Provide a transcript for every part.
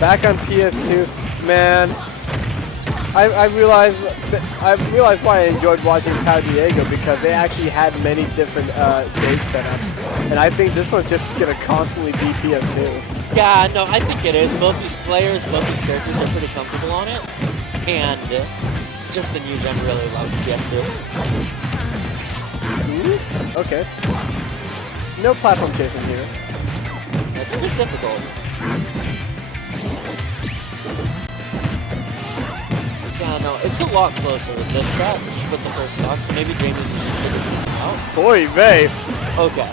Back on PS2, man. I realized why I enjoyed watching Power Diego, because they actually had many different stage setups, and I think this one's just gonna constantly be PS2. Yeah, no, I think it is. Both these characters are pretty comfortable on it, and just the new gen really loves PS2. Ooh, okay. No platform chasing here. It's a bit difficult. Yeah, no, it's a lot closer with this set with the first stock, so maybe James is just figuring something out. Boy, vey. Okay.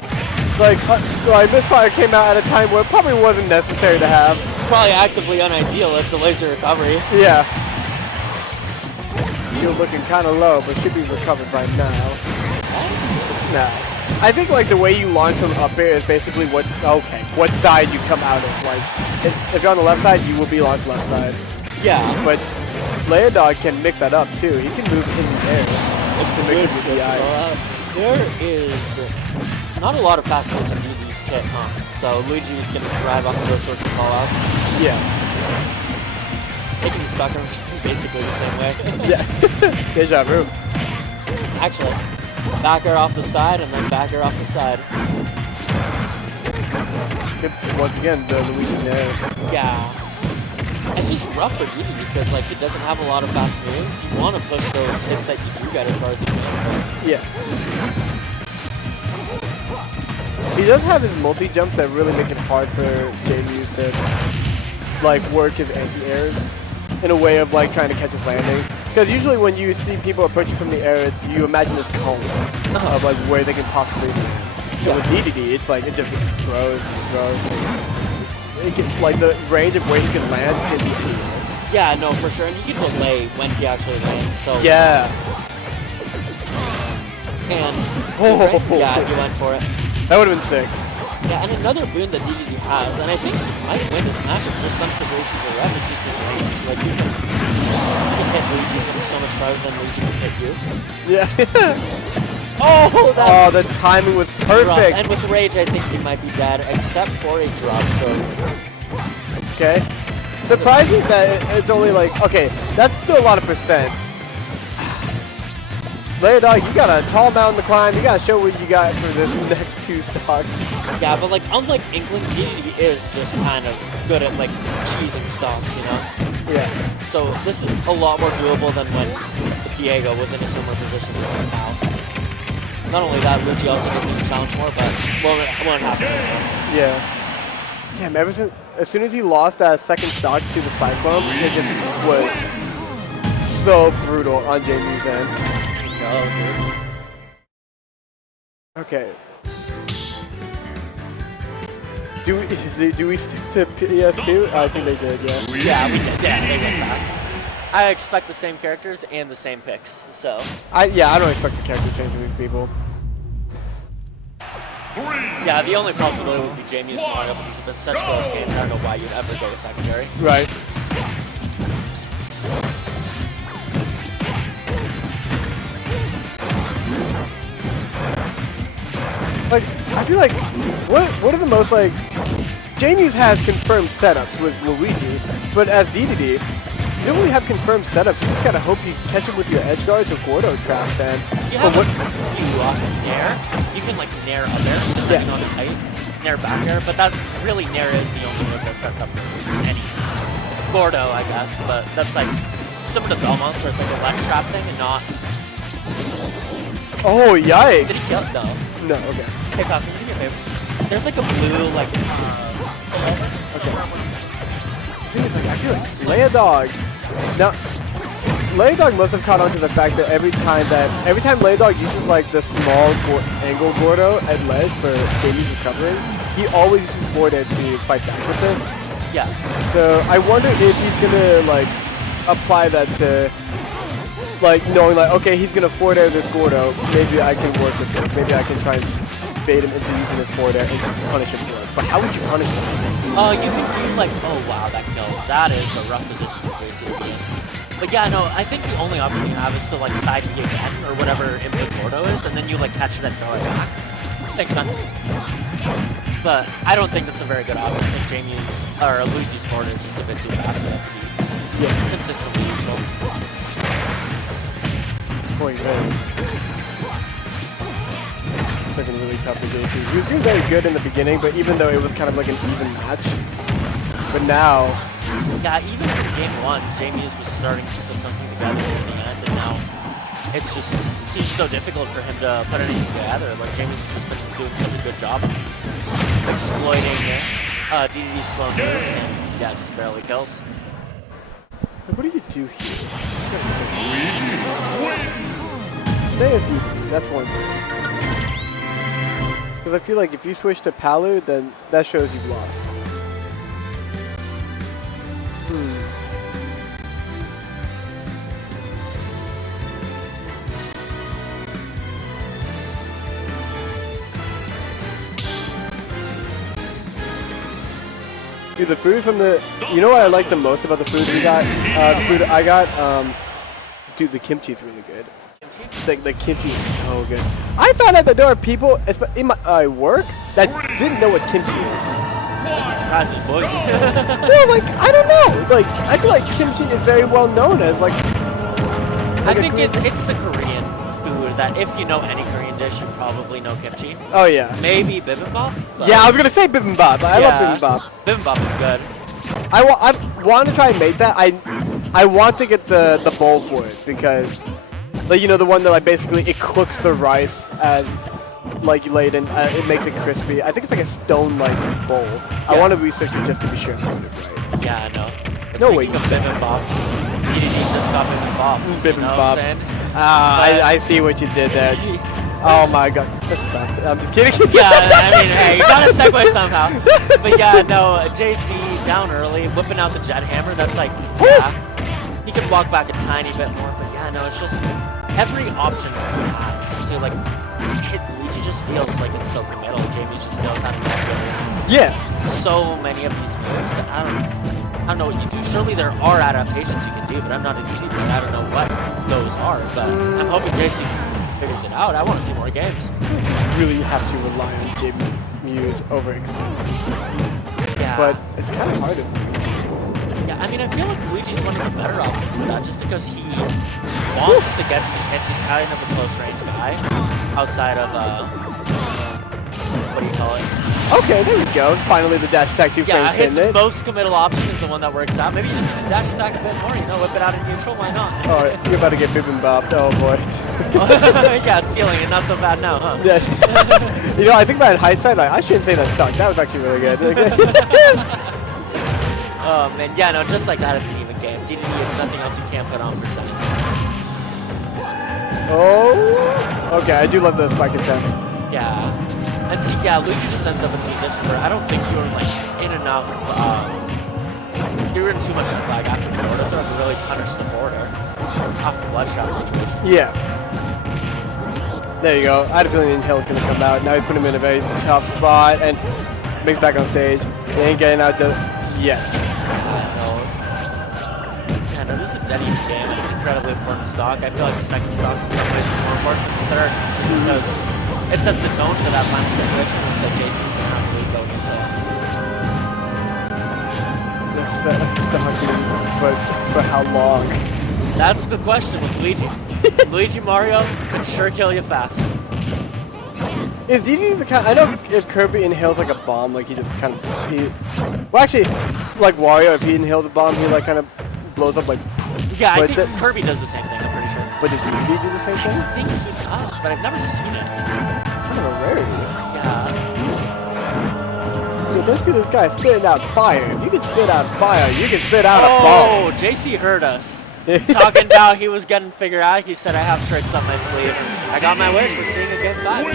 Like Misfire came out at a time where it probably wasn't necessary to have. Probably actively unideal, it delays the recovery. Yeah. Shield looking kind of low, but should be recovered by now. Nah. I think like the way you launch from up here is basically what side you come out of. Like, if you're on the left side, you will be launched left side. Yeah. But leiadog can mix that up too. He can move in the air to mix it with the eye. There is not a lot of fast moves in DD's kit, huh? So Luigi is going to thrive off of those sorts of callouts. Yeah. Taking the stock arm basically the same way. Yeah. Deja vu. Actually, back air off the side and then back air off the side. Good. Once again, the Luigi nair. Yeah. It's just rough for Dedede because like he doesn't have a lot of fast moves. You want to push those hits that you do get as far as you can. Yeah. He does have his multi-jumps that really make it hard for Jmuze to like work his anti-airs in a way of like trying to catch his landing. Because usually when you see people approaching from the air, you imagine this cone of like where they can possibly land. So with Dedede, it's like it just throws and throws. It can, like the range of where he can land can be. Yeah, no, for sure. And you can delay when he actually lands. So yeah. And yeah, he went for it. That would have been sick. Yeah, and another boon that Dedede has, and I think he might win this match in just some situations of ref, is just his range. Like you can hit Luigi, but it's so much farther than Luigi can hit you. Yeah. Oh, that's the timing was perfect. rough. And with rage, I think he might be dead, except for a drop throw. Okay. Surprising that it's only like, okay, that's still a lot of percent. leiadog, you got a tall mountain to climb. You got to show what you got for this next two stocks. Yeah, but like, unlike Inkling, Dedede is just kind of good at like cheesing stocks, you know? Yeah. So this is a lot more doable than when Diego was in a similar position as now. Not only that, Luigi also doesn't even challenge more, but won't happen this time. Yeah. Damn, as soon as he lost that second stock to the Cyclone, it just was so brutal on Jmuze's end. Oh, dude. Okay. Do we stick to PS2? I think they did, yeah. Yeah, we did. Yeah, they went back. I expect the same characters and the same picks, so. I don't expect the character change with these people. Yeah, the only possibility would be Jmuze and Mario, because it's been such close games. I don't know why you'd ever go to secondary. Right. Like, I feel like, what are the most, like, Jmuze has confirmed setups with Luigi, but as Dedede, you don't really have confirmed setups. You just gotta hope you catch him with your edge guards or Gordo traps, and you have a few off of nair. You can like nair up air, depending on the height, nair back air, but that really nair is the only move that sets up any Gordo, I guess. But that's like similar to Belmont's, where it's like a left trap thing and not. Oh, yikes! Did he kill? No. No. Okay. Hey, Pop, can you do me a favor? There's like a blue like. Okay. The thing is, like, I feel like leiadog. Now, leiadog must have caught on to the fact that every time leiadog uses like the small angle Gordo at ledge for Jmuze recovering, he always uses forward air to fight back with this. Yeah. So I wonder if he's gonna like apply that to like knowing like, okay, he's gonna forward air this Gordo. Maybe I can work with this. Maybe I can try and bait him into using his forward air and punish him for it. But how would you punish him? You can do like, oh wow, that kill. That is a rough position to basically be in. But yeah, no, I think the only option you have is to like side B again, or whatever input Gordo is, and then you like catch that throw it back. Thanks, man. but I don't think that's a very good option. I think Jamie's or Luigi's border is just a bit too fast for that to be consistently useful. Point very. It's looking really tough for JC. He was doing very good in the beginning, but even though it was kind of like an even match, but now. Yeah, even from game 1, Jmuze was starting to put something together in the end, and now it's just it seems so difficult for him to put anything together. Like Jmuze has just been doing such a good job exploiting Dedede's slow moves, and yeah, just barely kills. What do you do here? Stay as Dedede, that's one thing. Because I feel like if you switch to Palu, then that shows you've lost. Dude, the food from the, you know what I like the most about the food we got? The food I got, dude, the kimchi is really good. The kimchi is so good. I found out that there are people in my work that didn't know what kimchi is. Doesn't surprise me, boys. Well, like, I don't know. Like, I feel like kimchi is very well known as, like I think it's the Korean food that if you know any Korean dish, you probably know kimchi. Oh, yeah. Maybe bibimbap? Yeah, I was going to say bibimbap. I love bibimbap. Bibimbap is good. I want to try and make that. I want to get the bowl for it because, like, you know, the one that like basically it cooks the rice as like you lay it in, it makes it crispy. I think it's like a stone-like bowl. Yeah. I want to research it just to be sure I'm doing it right. Yeah, I know. No way. Bibimbap. Dedede just got bibimbap. Bibimbap. I see what you did there. Oh my god, that sucks. I'm just kidding. Yeah, I mean, hey, you gotta segue somehow. But yeah, no, JC down early, whipping out the jet hammer. That's like, yeah, he can walk back a tiny bit more. But yeah, no, it's just every option he has to like hit Luigi just feels like it's so committal. Jamie just knows how to get Yeah. so many of these moves that I don't know what you do. Surely there are adaptations you can do, but I'm not an easy player. I don't know what those are. But I'm hoping JC figures it out. I want to see more games. You really have to rely on Jmuze over extended. Yeah. But it's kind of harder. Yeah, I mean, I feel like Luigi's one of the better options for that, just because he wants to get these hits. He's kind of a close range guy, outside of what do you call it? Okay, there we go. Finally, the dash attack 2 frames. Yeah, his it. most committal option is the one that works out. Maybe just dash attack a bit more, you know, whip it out in neutral. Why not? Oh, you're about to get bibimbap. Oh boy. Yeah, stealing it, not so bad now, huh? Yeah. You know, I think about it in hindsight, like, I shouldn't say that sucked. That was actually really good. Oh man, yeah, no, just like that, it's an even game. Dedede is nothing else you can't put on percent. Oh. Okay, I do love the spike attempt. Yeah. And see, yeah, Luigi just ends up in a position where I don't think you were like in enough. You were in too much lag after the border throw to really punish the border off the bloodshot situation. Yeah. There you go. I had a feeling Inhale was going to come out. Now he put him in a very tough spot and makes back on stage. He ain't getting out just yet. Yeah, no, this is a Dedede game. Incredibly important stock. I feel like the second stock in some ways is more important than the third, just because it sets the tone for that final situation. Looks like Jason's going to have to lead going into Stocking, but for how long? That's the question with Luigi. Luigi Mario can sure kill you fast. Is Dedede the kind? I know if Kirby inhales like a bomb, like he just kind of well, actually, like Wario, if he inhales a bomb, he like kind of blows up like. Yeah, I think Kirby does the same thing. I'm pretty sure. But does Dedede do the same thing? I think he does, but I've never seen it. Kind of a rarity. Yeah. Dude, let's see this guy spitting out fire. If you can spit out fire, you can spit out a bomb. Oh, JC heard us. Talking about he was getting figured out. He said, I have tricks up my sleeve. I got my wish. We're seeing a game 5.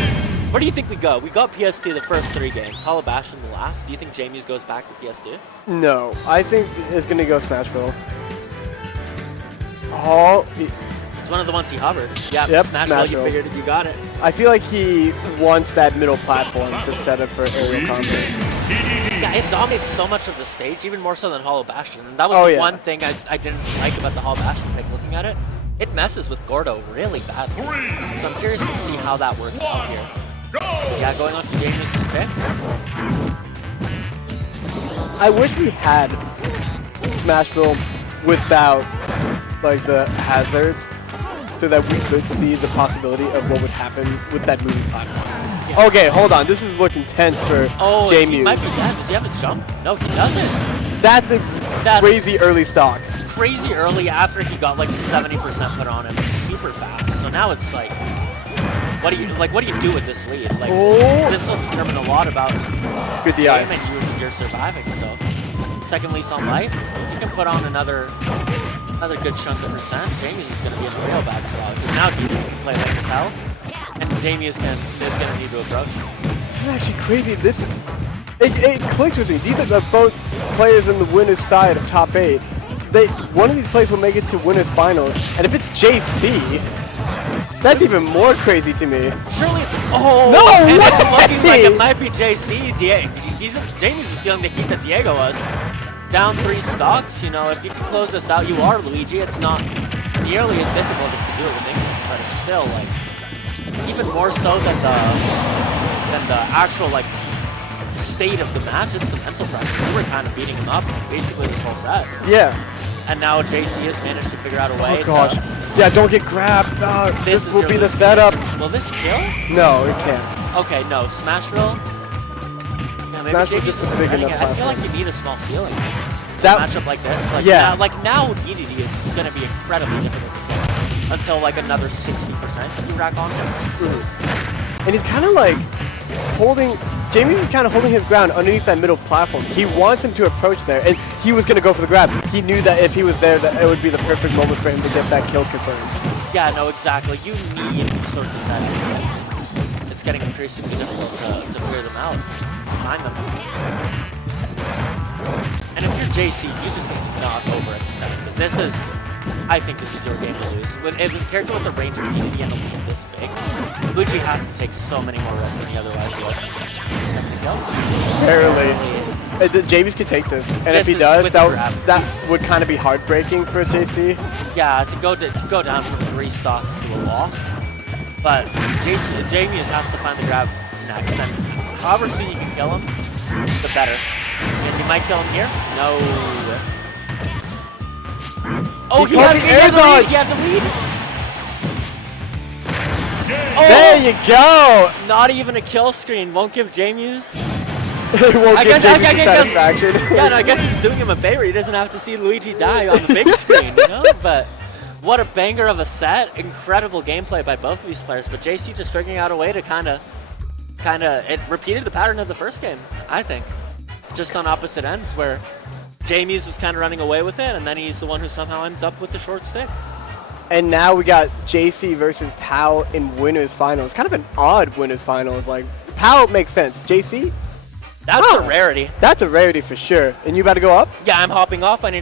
Where do you think we go? We got PS2 the first 3 games. Hollow Bastion the last. Do you think Jmuze goes back to PS2? No. I think it's going to go Smashville. Oh. It's one of the ones he hovered. Yeah, yep, Smashville, you figured it. You got it. I feel like he wants that middle platform to set up for aerial combat. Yeah, it dominates so much of the stage, even more so than Hollow Bastion. And that was the one thing I didn't like about the Hollow Bastion pick. Looking at it, it messes with Gordo really badly. So I'm curious to see how that works out here. Yeah, going on to Jmuze's pick. I wish we had Smashville without like the hazards, so that we could see the possibility of what would happen with that moving platform. Yeah. Okay, hold on. This is looking tense for Jmuze. He might be dead. Does he have his jump? No, he doesn't. That's a crazy early stock. Crazy early after he got like 70% put on him, super fast. So now it's like, what do you do with this lead? Like, this will determine a lot about good DI game and you're surviving. So second lease on life. If you can put on another good chunk of percent, Jmuze is going to be in a real bad spot because now Dedede can play late as hell, and Jmuze is going to need to approach. This is actually crazy. It clicked with me. These are both players in the winner's side of top 8. One of these players will make it to winners finals, and if it's JC, that's even more crazy to me. Surely, no and way! It's looking like it might be JC. Jmuze is feeling the heat that Diego was. Down 3 stocks, you know, if you can close this out, you are Luigi. It's not nearly as difficult as to do it with England, but it's still like even more so than the actual like state of the match. It's the mental pressure. We were kind of beating him up basically this whole set. Yeah. And now JC has managed to figure out a way. Oh gosh. Yeah, don't get grabbed. This will be the setup. Will this kill? No, it can't. Okay, no. Smash drill. Yeah, maybe Smash just a big enough I feel like you need a small ceiling. That matchup like this. Like, yeah. Now Dedede is going to be incredibly difficult to kill until like another 60% that you rack on him. And he's kind of like Jmuze is kind of holding his ground underneath that middle platform. He wants him to approach there, and he was going to go for the grab. He knew that if he was there, that it would be the perfect moment for him to get that kill confirmed. Yeah, no, exactly. You need these sorts of settings. It's getting increasingly difficult to clear them out, to find them. And if you're JC, you just need to not overextend. I think this is your game to lose. With a character with the range of Dedede and a lead this big, Luigi has to take so many more risks than he otherwise would. Barely. Jmuze could take this, and if he does, that would kind of be heartbreaking for JC. Yeah, to go down from 3 stocks to a loss. But Jmuze has to find the grab next, and however soon you can kill him, the better. And you might kill him here. No. Oh, he had the air dodge! He had the lead! Oh, there you go! Not even a kill screen. Won't give Jmuze. It won't give Jmuze satisfaction. Yeah, no, I guess he's doing him a favor. He doesn't have to see Luigi die on the big screen, you know? But what a banger of a set. Incredible gameplay by both of these players. But JC just figuring out a way to it repeated the pattern of the first game, I think. Just on opposite ends, where Jmuze was kind of running away with it, and then he's the one who somehow ends up with the short stick. And now we got JC versus Pao in winners finals. Kind of an odd winners finals. Like, Pao makes sense. JC? That's a rarity. That's a rarity for sure. And you about to go up? Yeah, I'm hopping off. I need to